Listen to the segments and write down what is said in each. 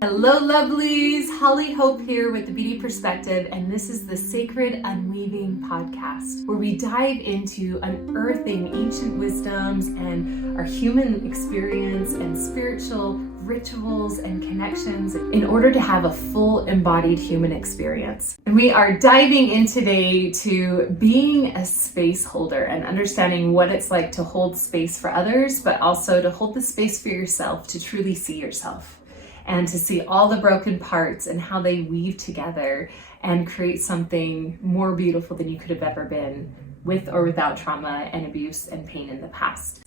Hello lovelies, Holly Hope here with the Beauty Perspective, and this is the Sacred Unweaving podcast, where we dive into unearthing ancient wisdoms and our human experience and spiritual rituals and connections in order to have a full embodied human experience. And we are diving in today to being a space holder and understanding what it's like to hold space for others, but also to hold the space for yourself, to truly see yourself and to see all the broken parts and how they weave together and create something more beautiful than you could have ever been, with or without trauma and abuse and pain in the past.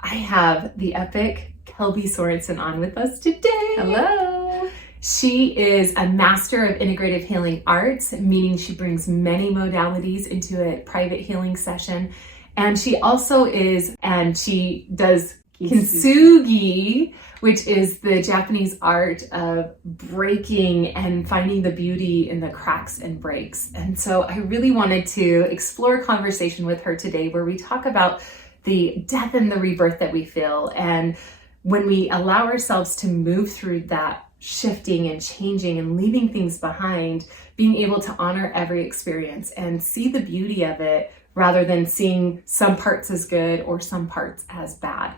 I have the epic Kelbie Sorensen on with us today. Hello. She is a master of integrative healing arts, meaning she brings many modalities into a private healing session. And she also she does Kintsugi, which is the Japanese art of breaking and finding the beauty in the cracks and breaks. And so I really wanted to explore a conversation with her today where we talk about the death and the rebirth that we feel. And when we allow ourselves to move through that shifting and changing and leaving things behind, being able to honor every experience and see the beauty of it rather than seeing some parts as good or some parts as bad.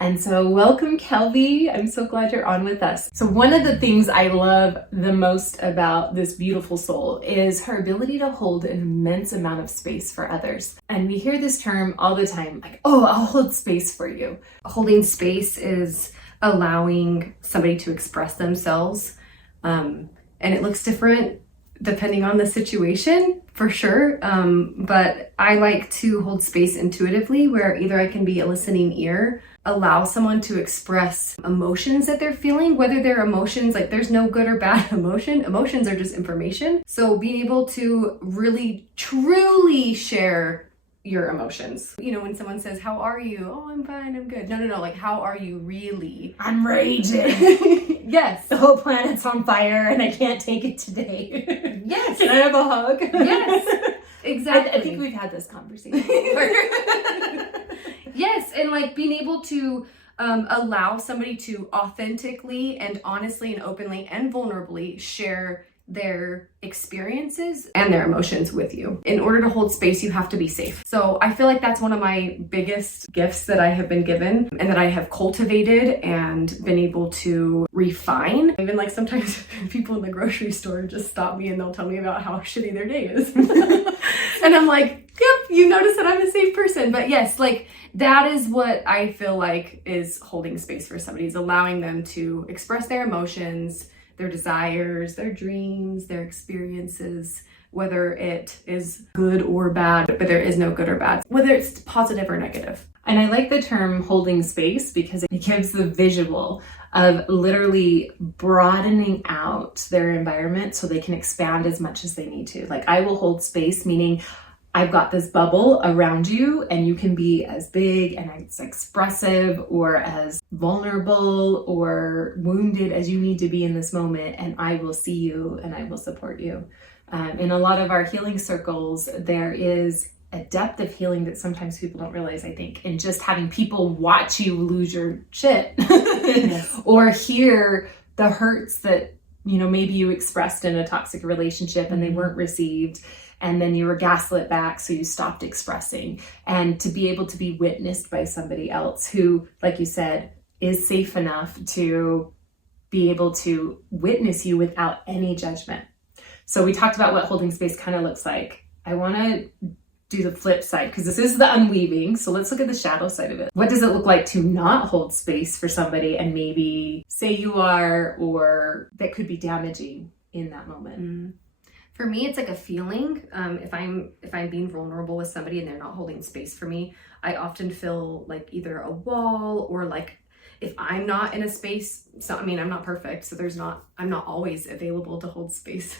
And so welcome, Kelbie. I'm so glad you're on with us. So one of the things I love the most about this beautiful soul is her ability to hold an immense amount of space for others. And we hear this term all the time, like, oh, I'll hold space for you. Holding space is allowing somebody to express themselves. And it looks different depending on the situation, for sure. But I like to hold space intuitively, where either I can be a listening ear, allow someone to express emotions that they're feeling, whether they're emotions, like there's no good or bad emotion. Emotions are just information. So being able to really, truly share your emotions. You know, when someone says, how are you? Oh, I'm fine, I'm good. No, like, how are you really? I'm raging. Yes. The whole planet's on fire and I can't take it today. Yes. Can I have a hug? Yes. Exactly. I think we've had this conversation before. Yes, and like being able to allow somebody to authentically and honestly and openly and vulnerably share their experiences and their emotions with you. In order to hold space, you have to be safe. So I feel like that's one of my biggest gifts that I have been given and that I have cultivated and been able to refine. Even like sometimes people in the grocery store just stop me and they'll tell me about how shitty their day is. And I'm like, yep, you notice that I'm a safe person. But yes, like that is what I feel like is holding space for somebody, is allowing them to express their emotions, their desires, their dreams, their experiences, whether it is good or bad, but there is no good or bad, whether it's positive or negative. And I like the term holding space because it gives the visual of literally broadening out their environment so they can expand as much as they need to. Like, I will hold space, meaning I've got this bubble around you and you can be as big and as expressive or as vulnerable or wounded as you need to be in this moment, and I will see you and I will support you. In a lot of our healing circles, there is a depth of healing that sometimes people don't realize, I think, in just having people watch you lose your shit. Yes. Or hear the hurts that, you know, maybe you expressed in a toxic relationship and they weren't received. And then you were gaslit back, so you stopped expressing. And to be able to be witnessed by somebody else who, like you said, is safe enough to be able to witness you without any judgment. So we talked about what holding space kind of looks like. I want to do the flip side, because this is the unweaving. So let's look at the shadow side of it. What does it look like to not hold space for somebody and maybe say you are, or that could be damaging in that moment? For me, it's like a feeling. If I'm being vulnerable with somebody and they're not holding space for me, I often feel like either a wall, or like if I'm not in a space. So I mean, I'm not perfect, so I'm not always available to hold space.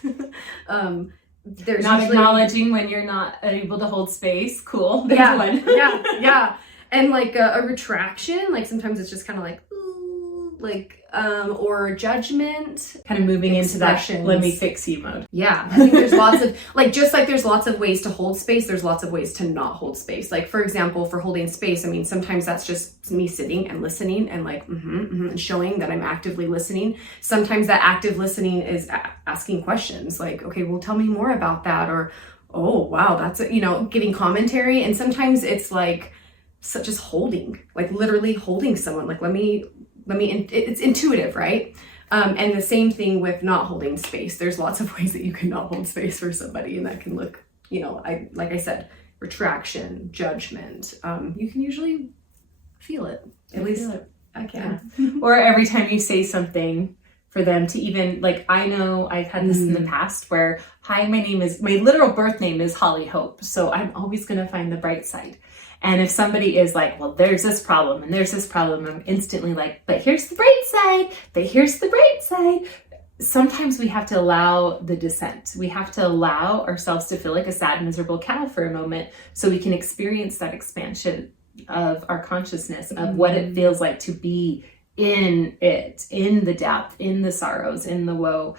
There's not usually, acknowledging when you're not able to hold space. Cool. There's one. yeah. And like a retraction, like sometimes it's just kind of like, ooh, or judgment, kind of moving into that expressions. let me fix you mode. Yeah, I think there's lots of, just like there's lots of ways to hold space, there's lots of ways to not hold space. Like, for example, for holding space, I mean, sometimes that's just me sitting and listening and and showing that I'm actively listening. Sometimes that active listening is asking questions like, okay, well, tell me more about that. Or, oh, wow, that's, giving commentary. And sometimes it's like, just holding, like literally holding someone, like, it's intuitive, right? And the same thing with not holding space. There's lots of ways that you can not hold space for somebody, and that can look, like I said, retraction, judgment. You can usually feel it. At least I can. Yeah. Or every time you say something, for them to even, like, I know I've had this in the past where, hi, my literal birth name is Holly Hope, so I'm always going to find the bright side. And if somebody is like, well, there's this problem and there's this problem, I'm instantly like, but here's the bright side, but here's the bright side. Sometimes we have to allow the descent. We have to allow ourselves to feel like a sad, miserable cow for a moment so we can experience that expansion of our consciousness of what it feels like to be in it, in the depth, in the sorrows, in the woe.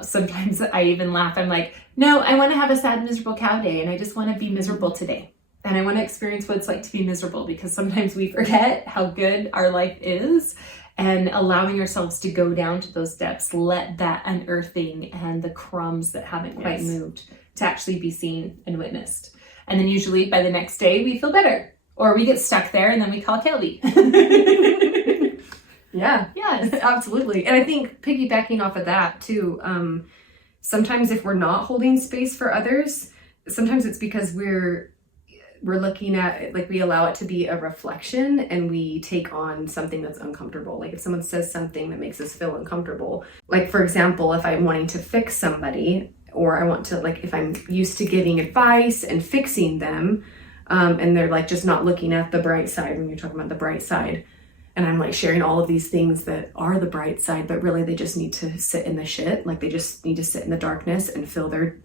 Sometimes I even laugh. I'm like, no, I want to have a sad, miserable cow day, and I just want to be miserable today. And I want to experience what it's like to be miserable, because sometimes we forget how good our life is, and allowing ourselves to go down to those depths, let that unearthing and the crumbs that haven't quite moved to actually be seen and witnessed. And then usually by the next day we feel better, or we get stuck there and then we call Kelbie. Yeah, absolutely. And I think piggybacking off of that too, sometimes if we're not holding space for others, sometimes it's because we're looking at it, like we allow it to be a reflection and we take on something that's uncomfortable. Like if someone says something that makes us feel uncomfortable, like for example, if I'm wanting to fix somebody, or I want to, like, if I'm used to giving advice and fixing them, and they're like just not looking at the bright side, when you're talking about the bright side, and I'm like sharing all of these things that are the bright side, but really they just need to sit in the shit. Like they just need to sit in the darkness and feel their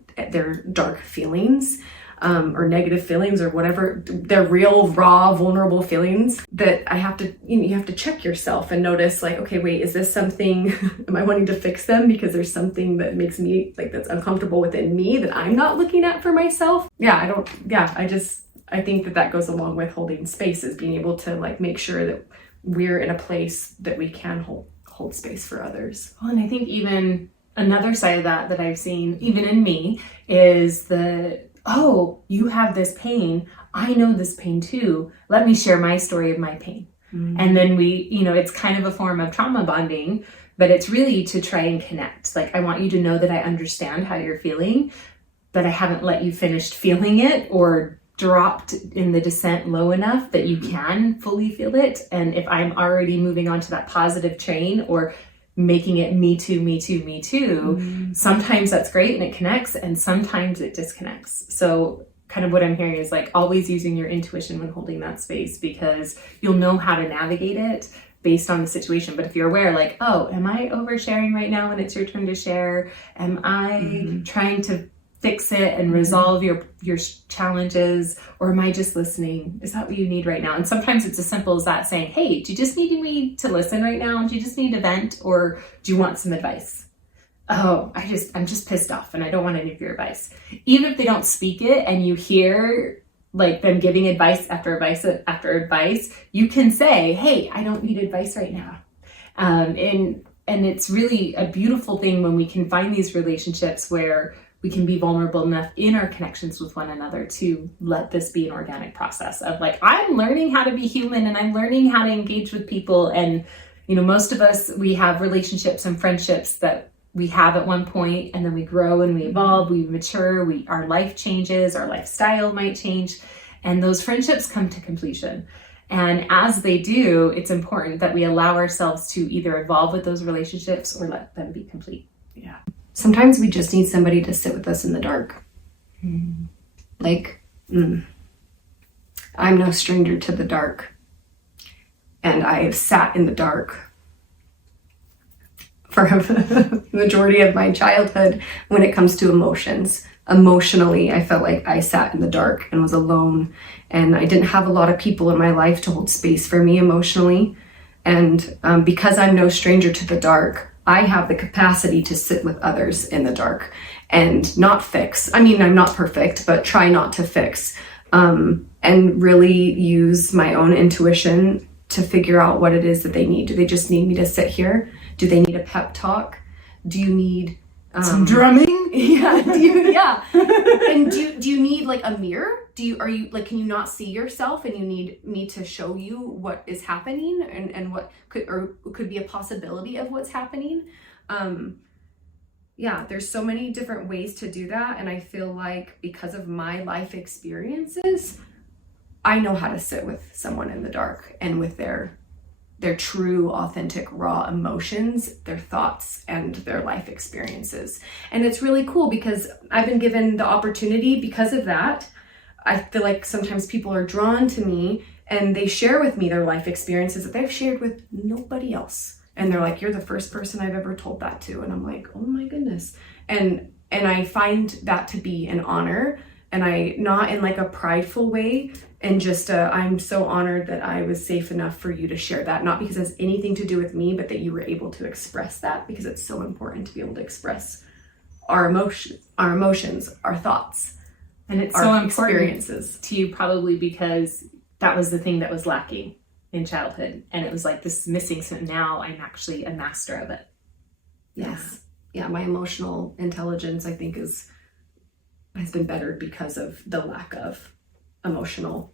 dark feelings. Or negative feelings, or whatever, they're real, raw, vulnerable feelings, that I have to, you have to check yourself and notice, like, okay, wait, is this something, am I wanting to fix them because there's something that makes me, like, that's uncomfortable within me that I'm not looking at for myself? I think that goes along with holding space, is being able to, like, make sure that we're in a place that we can hold space for others. Well, and I think even another side of that I've seen, even in me, is oh, you have this pain. I know this pain too. Let me share my story of my pain. And then we, it's kind of a form of trauma bonding, but it's really to try and connect. Like, I want you to know that I understand how you're feeling, but I haven't let you finish feeling it, or dropped in the descent low enough that you can fully feel it. And if I'm already moving on to that positive train, or making it me too, me too, me too, sometimes that's great and it connects, and sometimes it disconnects. So kind of what I'm hearing is, like, always using your intuition when holding that space, because you'll know how to navigate it based on the situation. But if you're aware, like, oh, am I oversharing right now when it's your turn to share? Am I trying to fix it and resolve your challenges, or am I just listening? Is that what you need right now? And sometimes it's as simple as that, saying, hey, do you just need me to listen right now? Do you just need to vent, or do you want some advice? Oh, I'm just pissed off and I don't want any of your advice. Even if they don't speak it and you hear, like, them giving advice after advice after advice, you can say, hey, I don't need advice right now. And it's really a beautiful thing when we can find these relationships where we can be vulnerable enough in our connections with one another to let this be an organic process of, like, I'm learning how to be human and I'm learning how to engage with people. And, most of us, we have relationships and friendships that we have at one point, and then we grow and we evolve, we mature, our life changes, our lifestyle might change, and those friendships come to completion. And as they do, it's important that we allow ourselves to either evolve with those relationships or let them be complete. Yeah. Sometimes we just need somebody to sit with us in the dark. Like, I'm no stranger to the dark. And I have sat in the dark for a majority of my childhood when it comes to emotions. Emotionally, I felt like I sat in the dark and was alone. And I didn't have a lot of people in my life to hold space for me emotionally. And because I'm no stranger to the dark, I have the capacity to sit with others in the dark and not fix. I mean, I'm not perfect, but try not to fix. And really use my own intuition to figure out what it is that they need. Do they just need me to sit here? Do they need a pep talk? Do you need some drumming? Yeah. And do you need like a mirror? Are you like, can you not see yourself and you need me to show you what is happening and what could be a possibility of what's happening? Yeah, there's so many different ways to do that. And I feel like because of my life experiences, I know how to sit with someone in the dark and with their true, authentic, raw emotions, their thoughts, and their life experiences. And it's really cool because I've been given the opportunity because of that. I feel like sometimes people are drawn to me and they share with me their life experiences that they've shared with nobody else. And they're like, you're the first person I've ever told that to. And I'm like, oh my goodness. And I find that to be an honor, and I, not in like a prideful way, and just I'm so honored that I was safe enough for you to share that, not because it has anything to do with me, but that you were able to express that, because it's so important to be able to express our emotions, our thoughts, and it's our so experiences to you, probably because that was the thing that was lacking in childhood, and it was like this missing. So now I'm actually a master of it. Yes, yeah. My emotional intelligence, I think, has been bettered because of the lack of emotional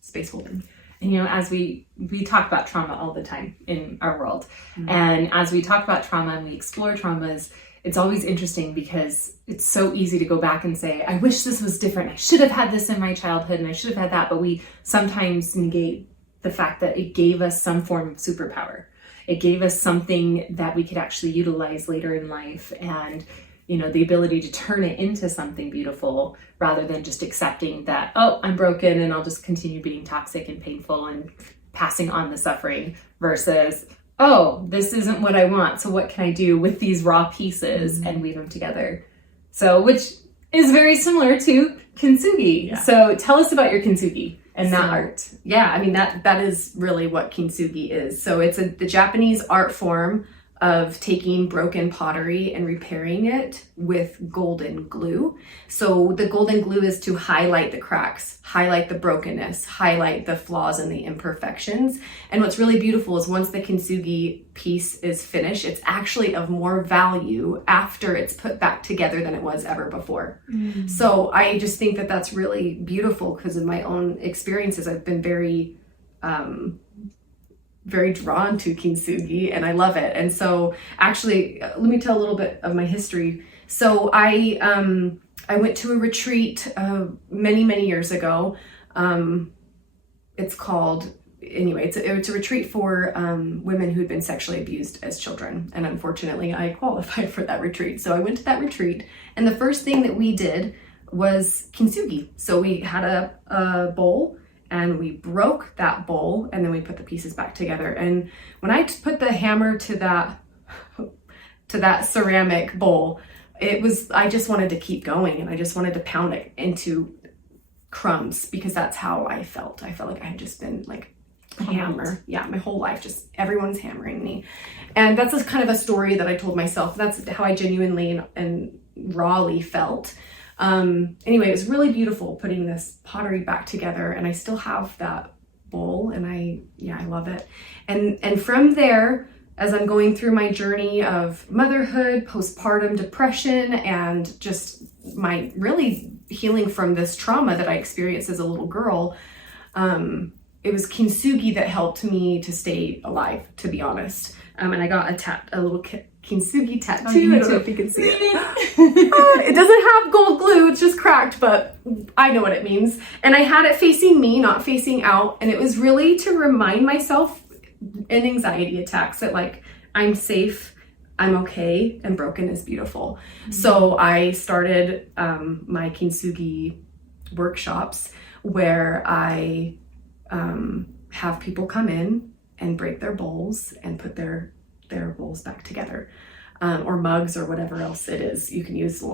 space holding. And as we talk about trauma all the time in our world, and as we talk about trauma and we explore traumas, it's always interesting because it's so easy to go back and say, I wish this was different. I should have had this in my childhood and I should have had that. But we sometimes negate the fact that it gave us some form of superpower. It gave us something that we could actually utilize later in life, and the ability to turn it into something beautiful rather than just accepting that, oh, I'm broken and I'll just continue being toxic and painful and passing on the suffering, versus, oh, this isn't what I want. So what can I do with these raw pieces and weave them together? So, which is very similar to Kintsugi. Yeah. So tell us about your Kintsugi and that art. Yeah, I mean, that is really what Kintsugi is. So it's the Japanese art form of taking broken pottery and repairing it with golden glue. So the golden glue is to highlight the cracks, highlight the brokenness, highlight the flaws and the imperfections. And what's really beautiful is once the Kintsugi piece is finished, it's actually of more value after it's put back together than it was ever before. So I just think that that's really beautiful because of my own experiences. I've been very drawn to Kintsugi and I love it. And so actually, let me tell a little bit of my history. So I went to a retreat many years ago. It's a retreat for women who'd been sexually abused as children. And unfortunately, I qualified for that retreat. So I went to that retreat, and the first thing that we did was Kintsugi. So we had a bowl, and we broke that bowl, and then we put the pieces back together. And when I put the hammer to that ceramic bowl, I just wanted to keep going, and I just wanted to pound it into crumbs, because that's how I felt. I felt like I had just been like a hammer. Yeah, my whole life, just everyone's hammering me. And that's just kind of a story that I told myself. That's how I genuinely and rawly felt. Anyway, it was really beautiful putting this pottery back together, and I still have that bowl, and I love it. And from there, as I'm going through my journey of motherhood, postpartum depression, and just my really healing from this trauma that I experienced as a little girl, it was Kintsugi that helped me to stay alive, to be honest. And I got a little Kintsugi tattoo. I don't know if you can see it. It doesn't have gold glue, it's just cracked, but I know what it means. And I had it facing me, not facing out. And it was really to remind myself in anxiety attacks that, like, I'm safe, I'm okay, and broken is beautiful. So I started my Kintsugi workshops, where I have people come in and break their bowls and put their bowls back together, or mugs, or whatever else it is. You can use,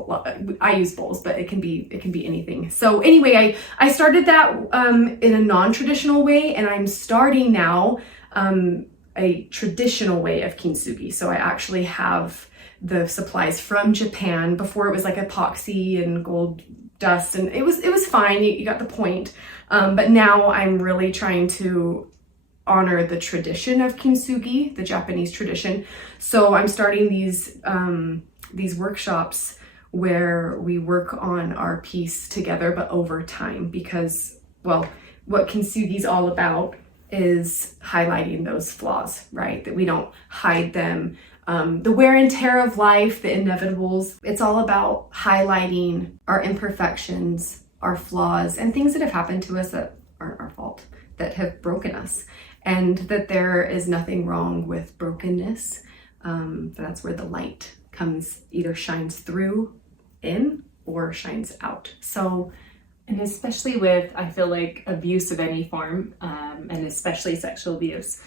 I use bowls, but it can be anything. So anyway, I started that in a non-traditional way, and I'm starting now a traditional way of kintsugi. So I actually have the supplies from Japan. Before, it was like epoxy and gold dust, and it was fine. You got the point. But now I'm really trying to honor the tradition of kintsugi, the Japanese tradition. So I'm starting these workshops where we work on our piece together, but over time, because, well, what kintsugi is all about is highlighting those flaws, right? That we don't hide them. The wear and tear of life, the inevitables. It's all about highlighting our imperfections, our flaws, and things that have happened to us that aren't our fault, that have broken us. And that there is nothing wrong with brokenness. That's where the light comes, either shines through in or shines out. So, and especially with, I feel like, abuse of any form, and especially sexual abuse,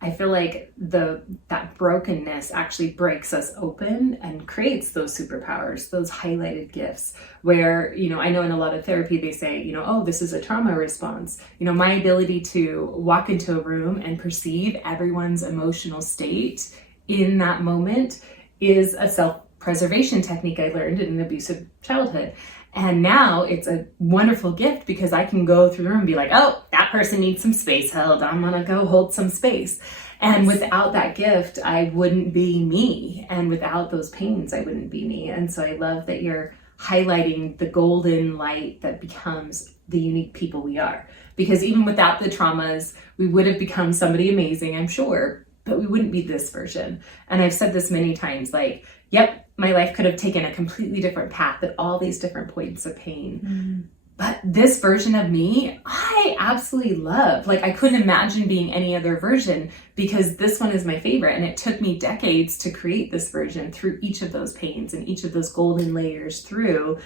I feel like that brokenness actually breaks us open and creates those superpowers, those highlighted gifts where, I know in a lot of therapy they say, oh, this is a trauma response. My ability to walk into a room and perceive everyone's emotional state in that moment is a self-preservation technique I learned in an abusive childhood. And now it's a wonderful gift because I can go through the room and be like, oh, that person needs some space held. I'm going to go hold some space. And without that gift, I wouldn't be me. And without those pains, I wouldn't be me. And so I love that you're highlighting the golden light that becomes the unique people we are. Because even without the traumas, we would have become somebody amazing, I'm sure, but we wouldn't be this version. And I've said this many times, like, yep, my life could have taken a completely different path at all these different points of pain. But this version of me, I absolutely love. Like, I couldn't imagine being any other version because this one is my favorite. And it took me decades to create this version through each of those pains and each of those golden layers through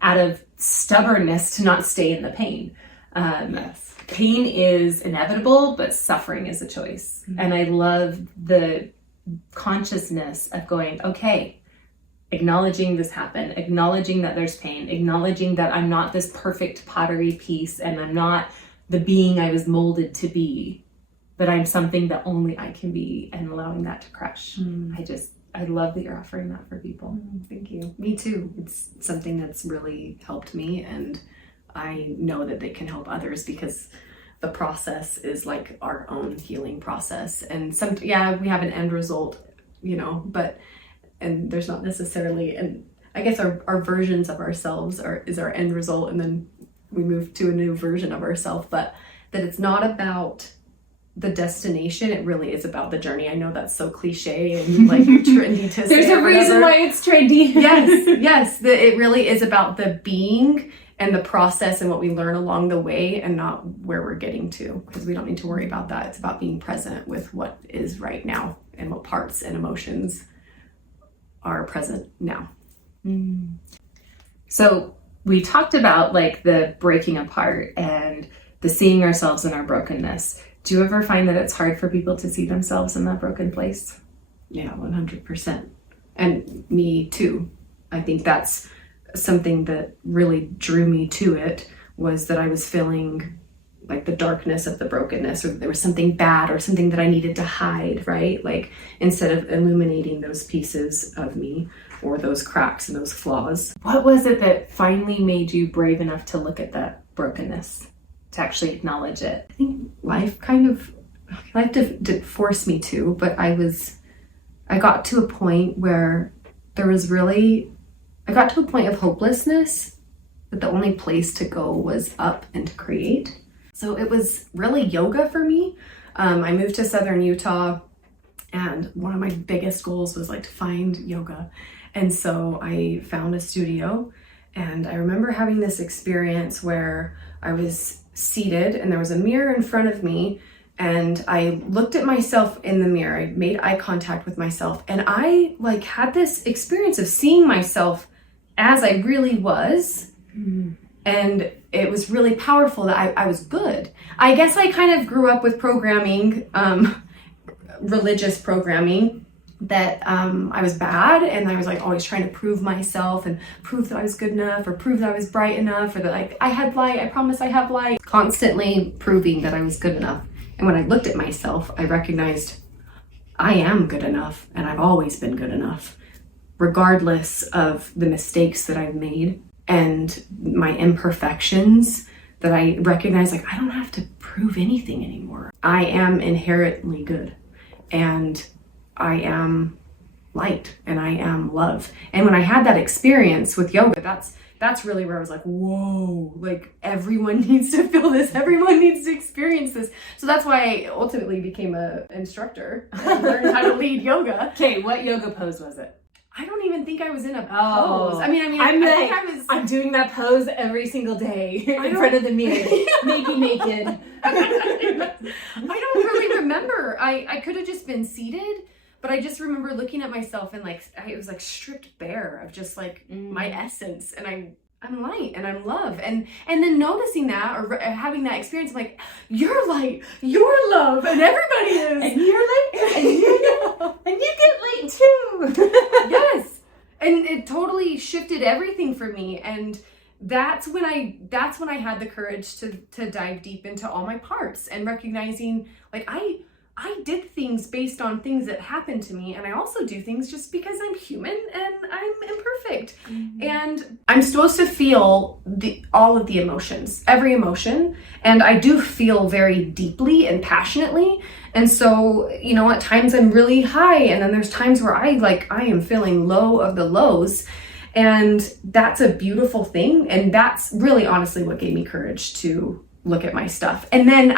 out of stubbornness to not stay in the pain. Yes. Pain is inevitable, but suffering is a choice. And I love the consciousness of going, okay, acknowledging this happened, acknowledging that there's pain, acknowledging that I'm not this perfect pottery piece and I'm not the being I was molded to be, but I'm something that only I can be, and allowing that to crush. I love that you're offering that for people. Thank you. Me too. It's something that's really helped me, and I know that they can help others because the process is like our own healing process. And we have an end result, and there's not necessarily, and I guess our versions of ourselves is our end result, and then we move to a new version of ourselves, but that it's not about the destination, it really is about the journey. I know that's so cliche and like trendy to say. There's a reason why it's trendy. yes, it really is about the being and the process and what we learn along the way, and not where we're getting to, because we don't need to worry about that. It's about being present with what is right now and what parts and emotions are present now. So we talked about like the breaking apart and the seeing ourselves in our brokenness. Do you ever find that it's hard for people to see themselves in that broken place? Yeah, 100%. And me too. I think that's something that really drew me to it, was that I was feeling like the darkness of the brokenness, or there was something bad or something that I needed to hide, right? Like, instead of illuminating those pieces of me or those cracks and those flaws. What was it that finally made you brave enough to look at that brokenness, to actually acknowledge it? I think life did force me to, but I got to a point where I got to a point of hopelessness, that the only place to go was up and to create. So it was really yoga for me. I moved to Southern Utah, and one of my biggest goals was like to find yoga. And so I found a studio, and I remember having this experience where I was seated and there was a mirror in front of me, and I looked at myself in the mirror. I made eye contact with myself, and I like had this experience of seeing myself as I really was. And it was really powerful that I was good. I guess I kind of grew up with programming, religious programming, that I was bad, and I was like always trying to prove myself and prove that I was good enough, or prove that I was bright enough, or that like I had light, I promise I have light. Constantly proving that I was good enough. And when I looked at myself, I recognized I am good enough, and I've always been good enough, regardless of the mistakes that I've made and my imperfections, that I recognize, like, I don't have to prove anything anymore. I am inherently good, and I am light, and I am love. And when I had that experience with yoga, that's really where I was like, whoa, like, everyone needs to feel this. Everyone needs to experience this. So that's why I ultimately became an instructor and learned how to lead yoga. Okay, what yoga pose was it? I don't even think I was in a pose. I think I was. I'm doing that pose every single day in front of the mirror, maybe naked. I don't really remember. I could have just been seated, but I just remember looking at myself and like it was like stripped bare of just like my essence, and I'm light and I'm love, and then noticing that or having that experience, I'm like, you're light, you're love, and everybody is, and you're light, and and you get light too. Yes, and it totally shifted everything for me, and that's when I had the courage to dive deep into all my parts and recognizing, like, I did things based on things that happened to me, and I also do things just because I'm human and I'm imperfect. And I'm supposed to feel all of the emotions, every emotion, and I do feel very deeply and passionately. And so, at times I'm really high, and then there's times where I am feeling low of the lows, and that's a beautiful thing. And that's really honestly what gave me courage to look at my stuff. And then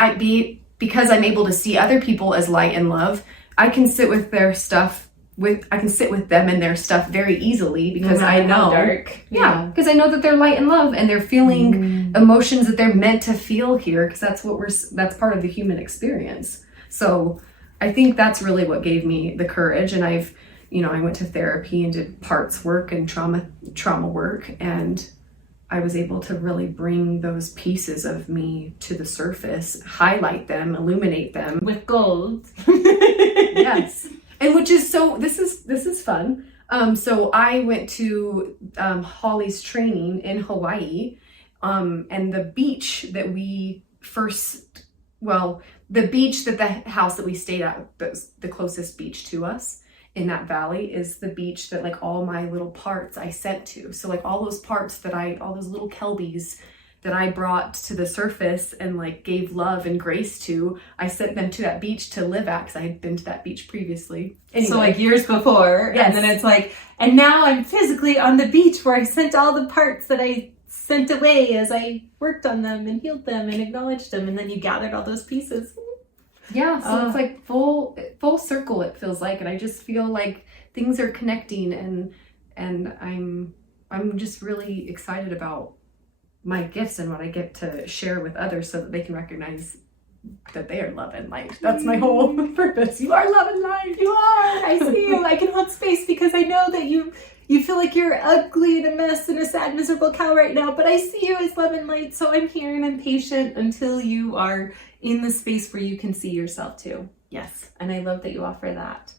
because I'm able to see other people as light and love, I can sit with their stuff I can sit with them and their stuff very easily, because I know, dark. Yeah, because I know that they're light and love, and they're feeling emotions that they're meant to feel here, because that's part of the human experience. So I think that's really what gave me the courage. And I went to therapy and did parts work and trauma work, and I was able to really bring those pieces of me to the surface, highlight them, illuminate them with gold. Yes. And this is fun. So I went to Holly's training in Hawaii, and the beach that the house that we stayed at, the closest beach to us in that valley, is the beach that like all my little parts I sent to. So like all those parts all those little Kelbies that I brought to the surface and like gave love and grace to, I sent them to that beach to live at, because I had been to that beach previously. Anyway. So like years before, yes. And then it's like, and now I'm physically on the beach where I sent all the parts that I sent away as I worked on them and healed them and acknowledged them, and then you gathered all those pieces. Yeah, so it's like full circle, it feels like, and I just feel like things are connecting, and I'm just really excited about my gifts and what I get to share with others, so that they can recognize that they are love and light. That's my whole purpose. You are love and light. You are. I see you. I can hold space, because I know that you feel like you're ugly and a mess and a sad, miserable cow right now, but I see you as love and light. So I'm here and I'm patient until you are in the space where you can see yourself too. Yes. And I love that you offer that.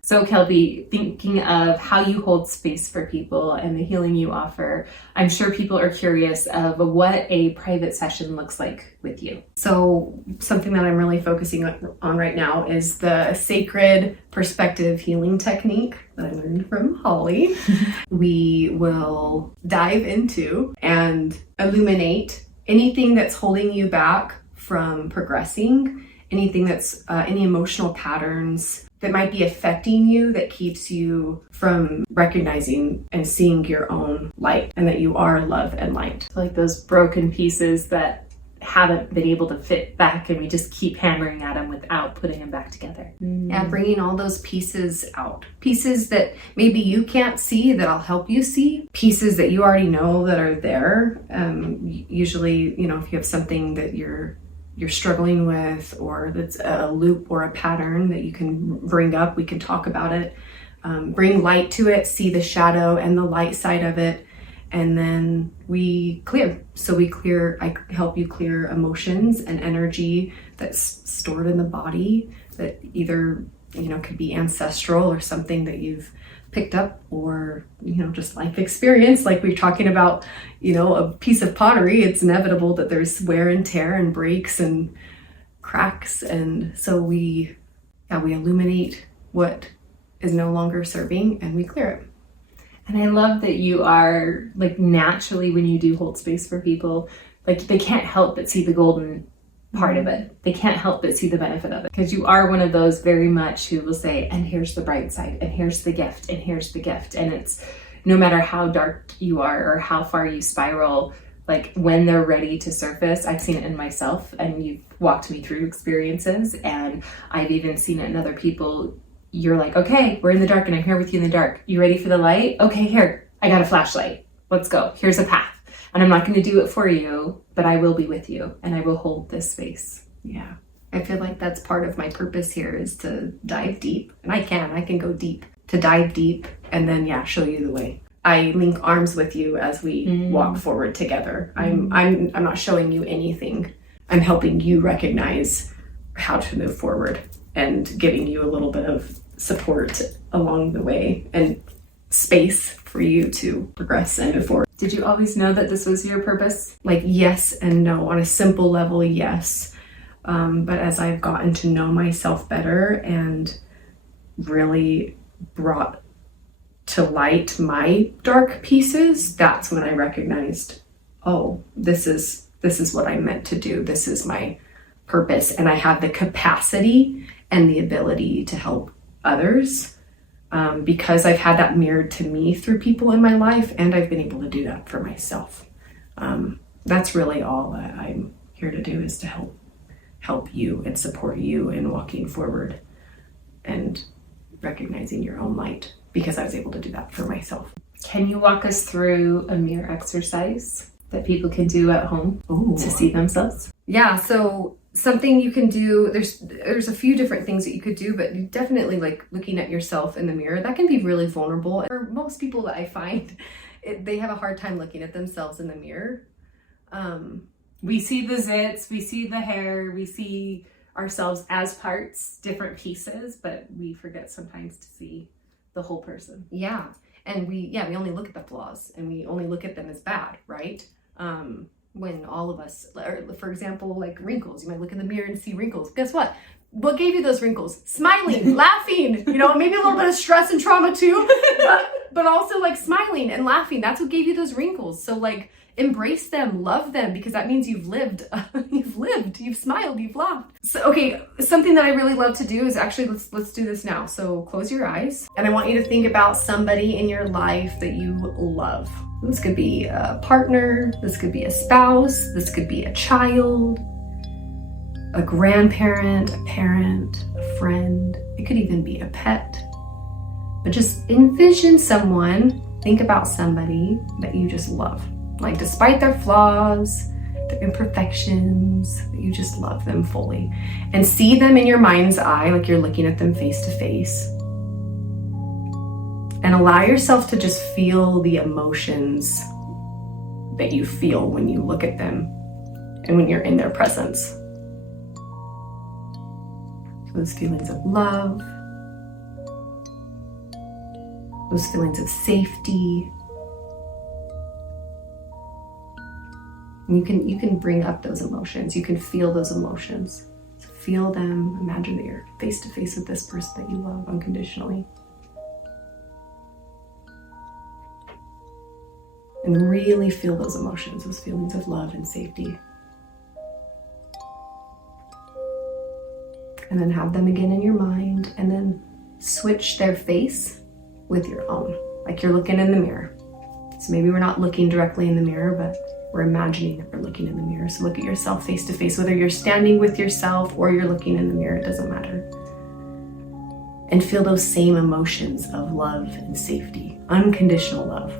So Kelbie, thinking of how you hold space for people and the healing you offer, I'm sure people are curious of what a private session looks like with you. So something that I'm really focusing on right now is the sacred perspective healing technique that I learned from Holly. We will dive into and illuminate anything that's holding you back from progressing, anything that's any emotional patterns that might be affecting you that keeps you from recognizing and seeing your own light, and that you are love and light. So like those broken pieces that haven't been able to fit back, and we just keep hammering at them without putting them back together. Yeah, bringing all those pieces out. Pieces that maybe you can't see that I'll help you see. Pieces that you already know that are there. Usually, if you have something that you're struggling with, or that's a loop or a pattern that you can bring up, we can talk about it, bring light to it, see the shadow and the light side of it, and then we clear. So I help you clear emotions and energy that's stored in the body that either, could be ancestral or something that you've picked up, or just life experience. Like we're talking about a piece of pottery, it's inevitable that there's wear and tear and breaks and cracks. And so we illuminate what is no longer serving and we clear it. And I love that you are like naturally, when you do hold space for people, like they can't help but see the golden part of it. They can't help but see the benefit of it, because you are one of those very much who will say, and here's the bright side, and here's the gift, and here's the gift. And it's no matter how dark you are or how far you spiral, like when they're ready to surface, I've seen it in myself, and you've walked me through experiences, and I've even seen it in other people. You're like, okay, we're in the dark and I'm here with you in the dark. You ready for the light? Okay, here, I got a flashlight. Let's go. Here's a path. And I'm not going to do it for you, but I will be with you and I will hold this space. Yeah. I feel like that's part of my purpose here, is to dive deep. And I can go deep, to dive deep and then, show you the way. I link arms with you as we walk forward together. I'm not showing you anything. I'm helping you recognize how to move forward and giving you a little bit of support along the way and space for you to progress and move forward. Did you always know that this was your purpose? Like, yes and no. On a simple level, yes. But as I've gotten to know myself better and really brought to light my dark pieces, that's when I recognized, oh, this is what I'm meant to do. This is my purpose. And I have the capacity and the ability to help others because I've had that mirrored to me through people in my life, and I've been able to do that for myself. That's really all that I'm here to do, is to help you and support you in walking forward and recognizing your own light, because I was able to do that for myself. Can you walk us through a mirror exercise that people can do at home to see themselves? Yeah, so something you can do, there's a few different things that you could do, but definitely like looking at yourself in the mirror, that can be really vulnerable. For most people that I find, they have a hard time looking at themselves in the mirror. We see the zits, we see the hair, we see ourselves as parts, different pieces, but we forget sometimes to see the whole person. Yeah. And we only look at the flaws, and we only look at them as bad, right? When all of us, for example, like wrinkles, you might look in the mirror and see wrinkles. Guess what? What gave you those wrinkles? Smiling, laughing, maybe a little bit of stress and trauma too, but also like smiling and laughing. That's what gave you those wrinkles. So like embrace them, love them, because that means you've lived, you've smiled, you've laughed. So, okay, something that I really love to do is actually, let's do this now. So close your eyes, and I want you to think about somebody in your life that you love. This could be a partner, this could be a spouse, this could be a child, a grandparent, a parent, a friend. It could even be a pet. But just envision someone, think about somebody that you just love. Like, despite their flaws, their imperfections, you just love them fully. And see them in your mind's eye, like you're looking at them face to face. And allow yourself to just feel the emotions that you feel when you look at them and when you're in their presence. Those feelings of love, those feelings of safety. And you can bring up those emotions. You can feel those emotions. So feel them. Imagine that you're face to face with this person that you love unconditionally. And really feel those emotions, those feelings of love and safety. And then have them again in your mind, and then switch their face with your own, like you're looking in the mirror. So maybe we're not looking directly in the mirror, but we're imagining that we're looking in the mirror. So look at yourself face to face, whether you're standing with yourself or you're looking in the mirror, it doesn't matter. And feel those same emotions of love and safety, unconditional love.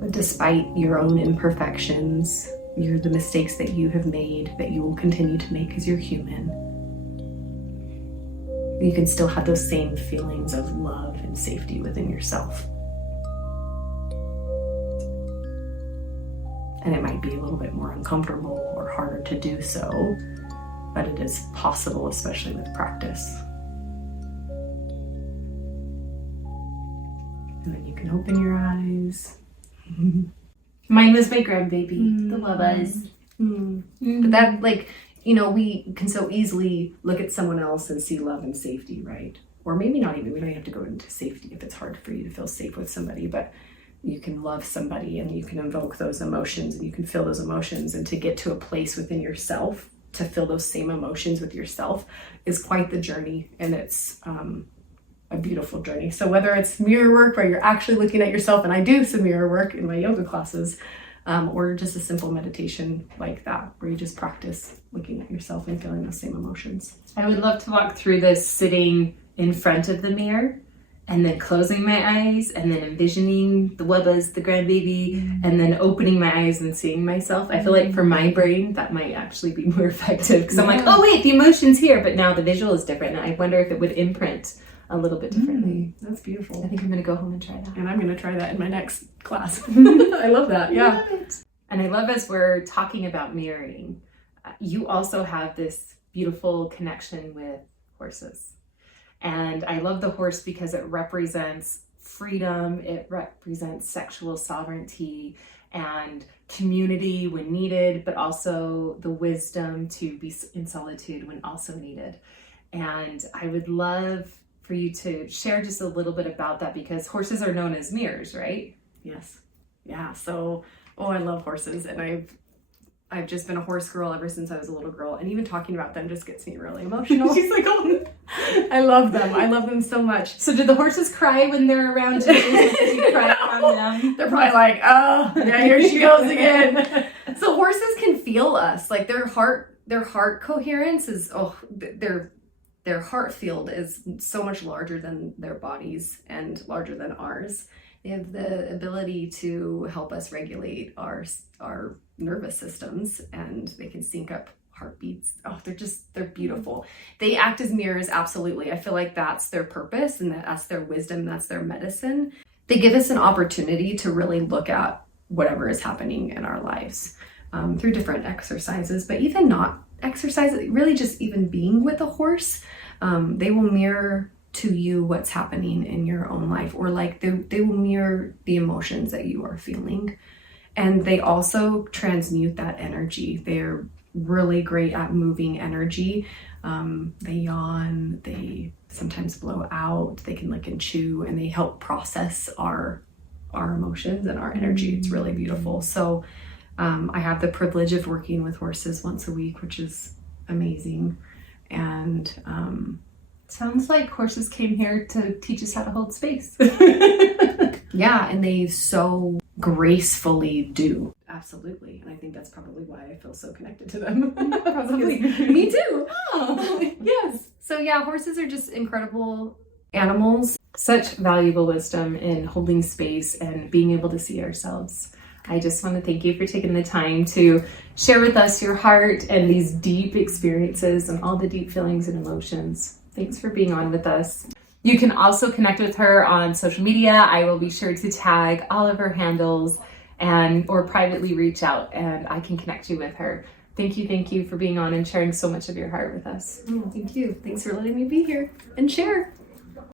But despite your own imperfections, the mistakes that you have made, that you will continue to make because you're human, you can still have those same feelings of love and safety within yourself. And it might be a little bit more uncomfortable or harder to do so, but it is possible, especially with practice. And then you can open your eyes. Mine was my grandbaby, the love eyes. But that, like, you know, we can so easily look at someone else and see love and safety, right? Or maybe not even, we don't have to go into safety if it's hard for you to feel safe with somebody, but you can love somebody and you can invoke those emotions and you can feel those emotions, and to get to a place within yourself to feel those same emotions with yourself is quite the journey, and it's a beautiful journey. So whether it's mirror work where you're actually looking at yourself, and I do some mirror work in my yoga classes, or just a simple meditation like that where you just practice looking at yourself and feeling those same emotions. I would love to walk through this sitting in front of the mirror and then closing my eyes and then envisioning the wubbas, the grandbaby, and then opening my eyes and seeing myself. I feel like for my brain, that might actually be more effective, because I'm like, oh wait, the emotion's here, but now the visual is different. And I wonder if it would imprint a little bit differently. That's beautiful. I think I'm going to go home and try that. And I'm going to try that in my next class. I love that. Yeah. I love it. And I love, as we're talking about mirroring, you also have this beautiful connection with horses. And I love the horse because it represents freedom, it represents sexual sovereignty and community when needed, but also the wisdom to be in solitude when also needed. And I would love for you to share just a little bit about that, because horses are known as mirrors, right? Yes. Yeah. So, I love horses, and I've just been a horse girl ever since I was a little girl, and even talking about them just gets me really emotional. She's like, oh, I love them. I love them so much. So do the horses cry when they're around you? Do you cry around them? They're probably like, oh, yeah, here she goes again. So horses can feel us. Like their heart coherence is, their heart field is so much larger than their bodies and larger than ours. They have the ability to help us regulate our nervous systems, and they can sync up heartbeats. Oh, they're beautiful. They act as mirrors, absolutely. I feel like that's their purpose, and that's their wisdom, that's their medicine. They give us an opportunity to really look at whatever is happening in our lives through different exercises, but even not exercises, really just even being with a horse. They will mirror to you what's happening in your own life, or like they will mirror the emotions that you are feeling. And they also transmute that energy. They're really great at moving energy. They yawn, they sometimes blow out, they can lick and chew, and they help process our emotions and our energy. It's really beautiful. So I have the privilege of working with horses once a week, which is amazing. And sounds like horses came here to teach us how to hold space. Yeah, and they so gracefully do. Absolutely. And I think that's probably why I feel so connected to them. Probably. Me too. Oh, yes. So yeah, horses are just incredible animals. Such valuable wisdom in holding space and being able to see ourselves. I just want to thank you for taking the time to share with us your heart and these deep experiences and all the deep feelings and emotions. Thanks for being on with us. You can also connect with her on social media. I will be sure to tag all of her handles or privately reach out, and I can connect you with her. Thank you for being on and sharing so much of your heart with us. Oh, thank you. Thanks for letting me be here and share.